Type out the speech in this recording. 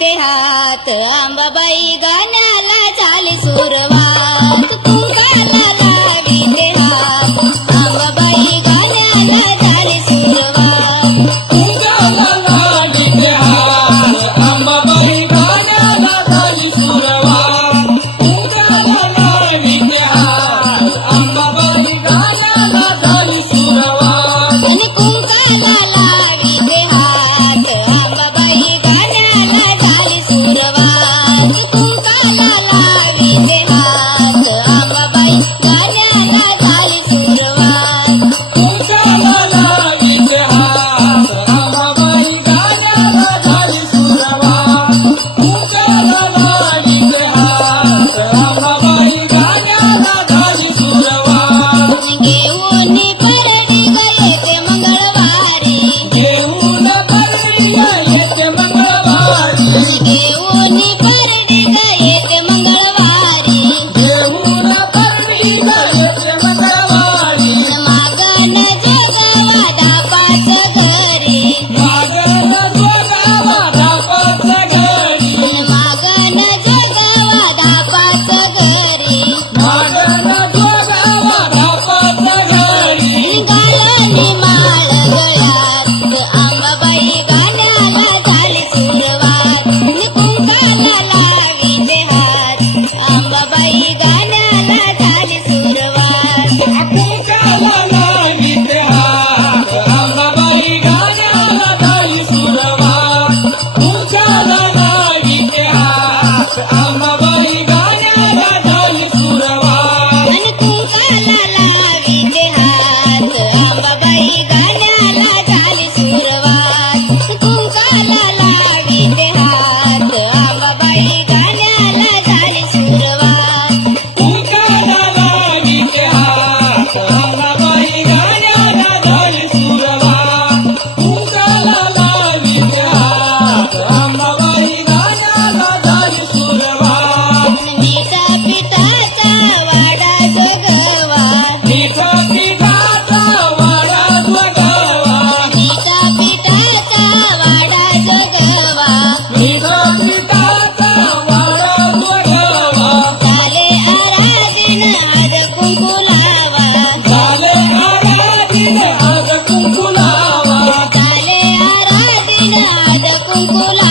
लाविते हात अंबाबाई गाण्याला झाली सुरुवात कुंकाला लाविते हात अंबाबाई गाण्याला झाली सुरुवात कुंकाला लाविते हात अंबाबाई गाण्याला झाली सुरुवात कुंकाला लाविते हात अंबाबाई गाण्याला झाली सुरुवात कुंकाला लाविते हात अंबाबाई गाण्याला झाली सुरुवात कुंकाला लाविते हात अंबाबाई गाण्याला झाली सुरुवात कुंकाला लाविते हात अंबाबाई गाण्याला झाली सुरुवात कुंकाला लाविते हात अंबाबाई गाण्याला झाली सुरुवात घेऊन परडी गयेते मंगळवारी घेऊन परडी गयेते मंगळवारी घेऊन परडी गयेते मंगळवारी घेऊन परडी गयेते मंगळवारी मागण जोगावा दापाच घरी मागण जोगावा दापाच घरी मागण जोगावा दापाच घरी मागण जोगावा दापाच घरी गायनी माळ गळ्यात अंबाबाई गाण्याला झाली सुरुवात कुंकाला लाविते हात अंबाबाई गाण्याला झाली सुरुवात कुंकाला लाविते हात अंबाबाई गाण्याला झाली सुरुवात कुंकाला लाविते हात अंबाबाई गाण्याला झाली सुरुवात कुंकाला लाविते हात अंबाबाई गाण्याला झाली सुरुवात कुंकाला लाविते हात अंबाबाई गाण्याला झाली सुरुवात कुंकाला लाविते हात अंबाबाई गाण्याला झाली सुरुवात कुंकाला लाविते हात अंबाबाई गाण्याला झाली सुरुवात मीठा पिठाचा वाडा जोगवा मीठा पिठाचा वाडा जोगवा मीठा पिठाचा वाडा जोगवा मीठा पिठाचा वाडा जोगवा झाले आराधीन आज कुंकुलावा झाले आराधीन आज कुंकुलावा झाले आराधीन आज कुंकुलावा